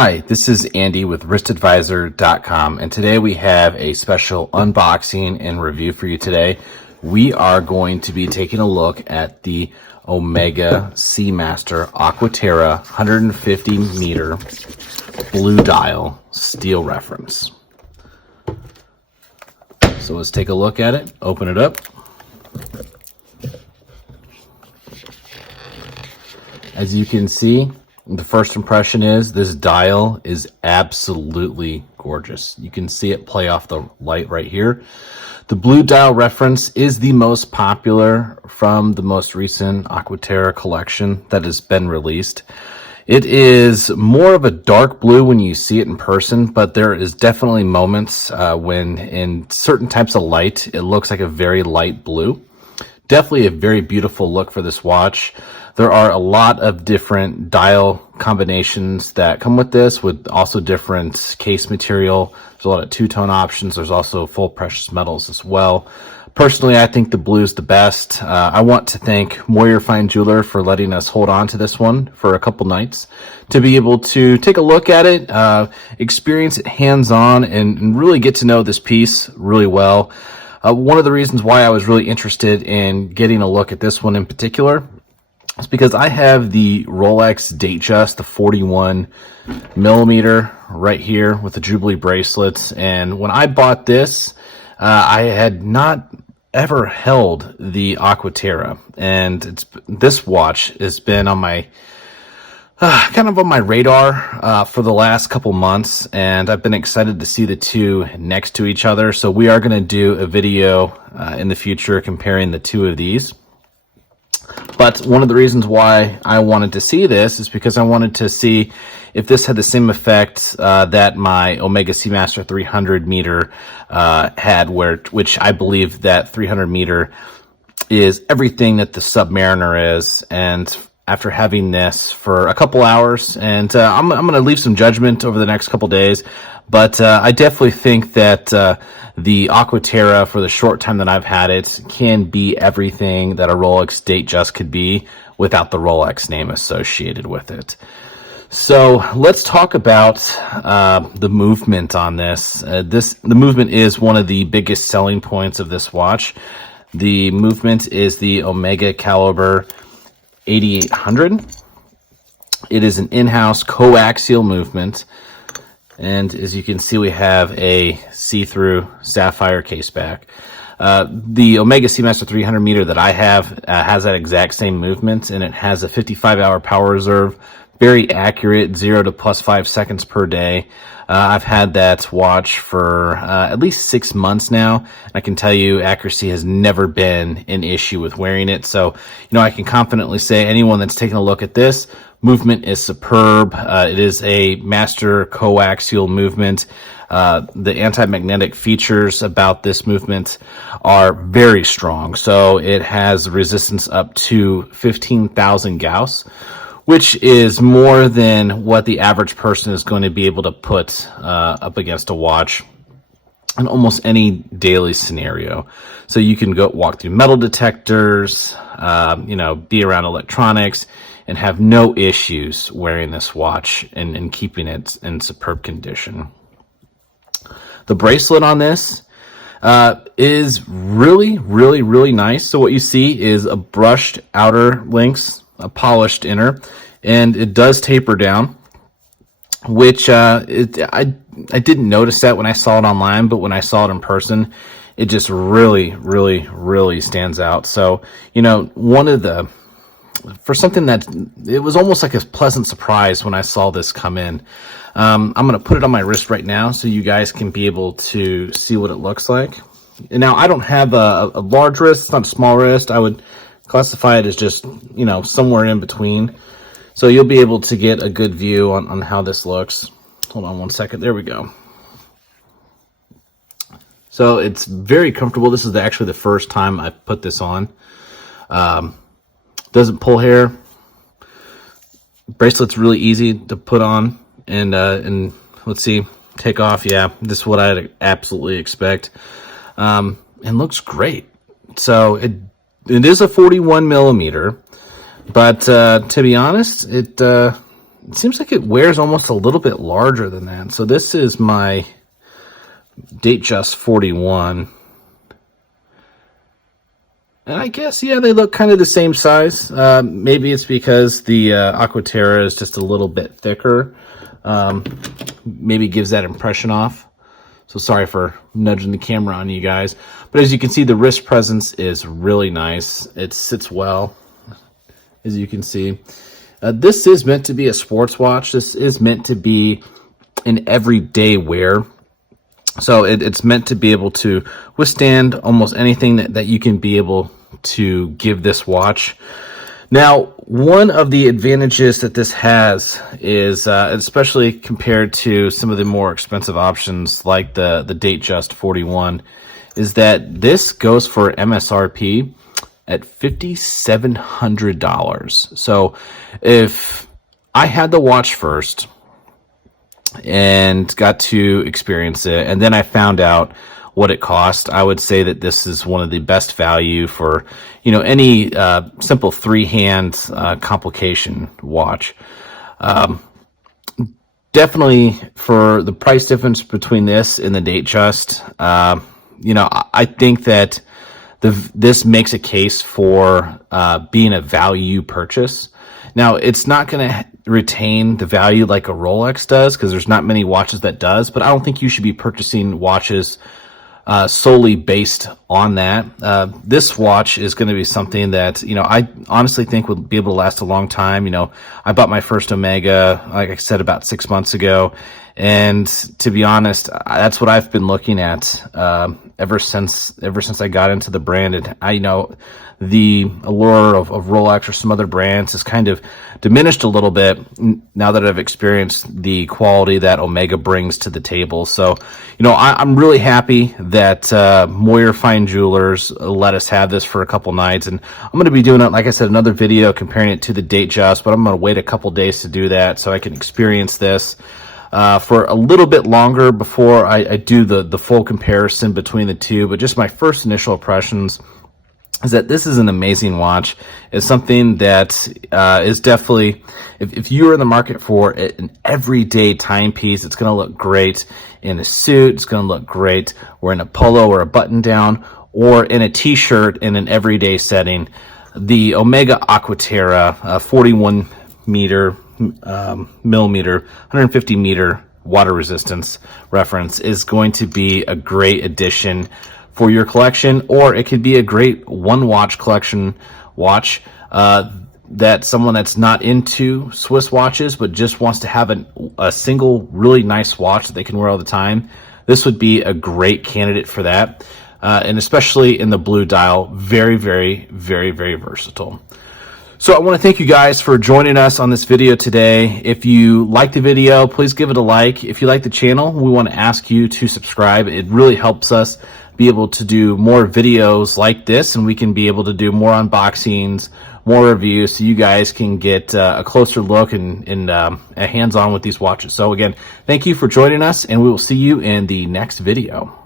Hi, this is Andy with wristadvisor.com, and today we have a special unboxing and review for you today. We are going to be taking a look at the Omega Seamaster Aqua Terra 150 meter blue dial steel reference. So let's take a look at it, open it up. As you can see, the first impression is this dial is absolutely gorgeous. You can see it play off the light right here. The blue dial reference is the most popular from the most recent Aqua Terra collection that has been released. It is more of a dark blue when you see it in person, but there is definitely moments when in certain types of light, it looks like a very light blue. Definitely a very beautiful look for this watch. There are a lot of different dial combinations that come with this, with also different case material. There's a lot of two-tone options. There's also full precious metals as well. Personally, I think the blue is the best. I want to thank Moyer Fine Jeweler for letting us hold on to this one for a couple nights to be able to take a look at it, experience it hands-on, and really get to know this piece really well. One of the reasons why I was really interested in getting a look at this one in particular is because I have the Rolex Datejust, the 41 millimeter right here with the Jubilee bracelets. And when I bought this, I had not ever held the Aqua Terra. And this watch has been on my kind of on my radar for the last couple months, and I've been excited to see the two next to each other. So we are going to do a video in the future comparing the two of these. But one of the reasons why I wanted to see this is because I wanted to see if this had the same effect that my Omega Seamaster 300 meter had, which I believe that 300 meter is everything that the Submariner is. And after having this for a couple hours, and I'm going to leave some judgment over the next couple days, but I definitely think that the Aqua Terra, for the short time that I've had it, can be everything that a Rolex Datejust could be without the Rolex name associated with it. So let's talk about the movement on this. The movement is one of the biggest selling points of this watch. The movement is the Omega calibre 8800. It is an in-house coaxial movement, and as you can see, we have a see-through sapphire case back. The Omega Seamaster 300 meter that I have has that exact same movement, and it has a 55-hour power reserve, very accurate, 0 to +5 seconds per day. I've had that watch for at least 6 months now. I can tell you accuracy has never been an issue with wearing it. So, I can confidently say anyone that's taking a look at this, movement is superb. It is a master coaxial movement. The anti-magnetic features about this movement are very strong. So it has resistance up to 15,000 Gauss, which is more than what the average person is going to be able to put up against a watch in almost any daily scenario. So you can go walk through metal detectors, be around electronics, and have no issues wearing this watch and keeping it in superb condition. The bracelet on this is really, really, really nice. So what you see is a brushed outer links, a polished inner, and it does taper down, which I didn't notice that when I saw it online, but when I saw it in person, it just really, really, really stands out. So, for something that it was almost like a pleasant surprise when I saw this come in. I'm going to put it on my wrist right now so you guys can be able to see what it looks like. And now I don't have a large wrist, it's not a small wrist. I would classify it as just, somewhere in between. So you'll be able to get a good view on how this looks. Hold on one second. There we go. So it's very comfortable. This is actually the first time I put this on. Doesn't pull hair. Bracelet's really easy to put on. And let's see, take off. Yeah, this is what I'd absolutely expect. And looks great. So it is a 41 millimeter. But to be honest, it it seems like it wears almost a little bit larger than that. So this is my Datejust 41. And I guess, yeah, they look kind of the same size. Maybe it's because the Aqua Terra is just a little bit thicker. Maybe gives that impression off. So sorry for nudging the camera on you guys. But as you can see, the wrist presence is really nice. It sits well, as you can see. This is meant to be a sports watch. This is meant to be an everyday wear. So it's meant to be able to withstand almost anything that you can be able to give this watch. Now, one of the advantages that this has is, especially compared to some of the more expensive options like the Datejust 41, is that this goes for MSRP at $5,700. So if I had the watch first and got to experience it, and then I found out what it cost, I would say that this is one of the best value for, you know, any simple three-hand complication watch. Definitely for the price difference between this and the Datejust, you know, I think that this makes a case for being a value purchase. Now, it's not going to retain the value like a Rolex does, because there's not many watches that does, but I don't think you should be purchasing watches solely based on that. This watch is going to be something that, you know, I honestly think would be able to last a long time. You know, I bought my first Omega, like I said, about 6 months ago. And to be honest, that's what I've been looking at ever since I got into the brand. And I know the allure of Rolex or some other brands has kind of diminished a little bit now that I've experienced the quality that Omega brings to the table. So, you know, I'm really happy that Moyer Fine Jewelers let us have this for a couple nights. And I'm going to be doing it, like I said, another video comparing it to the Datejust, but I'm going to wait a couple days to do that so I can experience this for a little bit longer before I do the full comparison between the two. But just my first initial impressions is that this is an amazing watch. It's something that is definitely, if you're in the market for an everyday timepiece, it's going to look great in a suit. It's going to look great wearing a polo or a button down, or in a t-shirt in an everyday setting. The Omega Aqua Terra 41 millimeter, 150 meter water resistance reference is going to be a great addition for your collection, or it could be a great one watch collection watch that someone that's not into Swiss watches but just wants to have a single really nice watch that they can wear all the time. This would be a great candidate for that, and especially in the blue dial, very, very, very, very versatile. So I want to thank you guys for joining us on this video today. If you like the video, please give it a like. If you like the channel, we want to ask you to subscribe. It really helps us be able to do more videos like this, and we can be able to do more unboxings, more reviews, so you guys can get a closer look and hands-on with these watches. So again, thank you for joining us, and we will see you in the next video.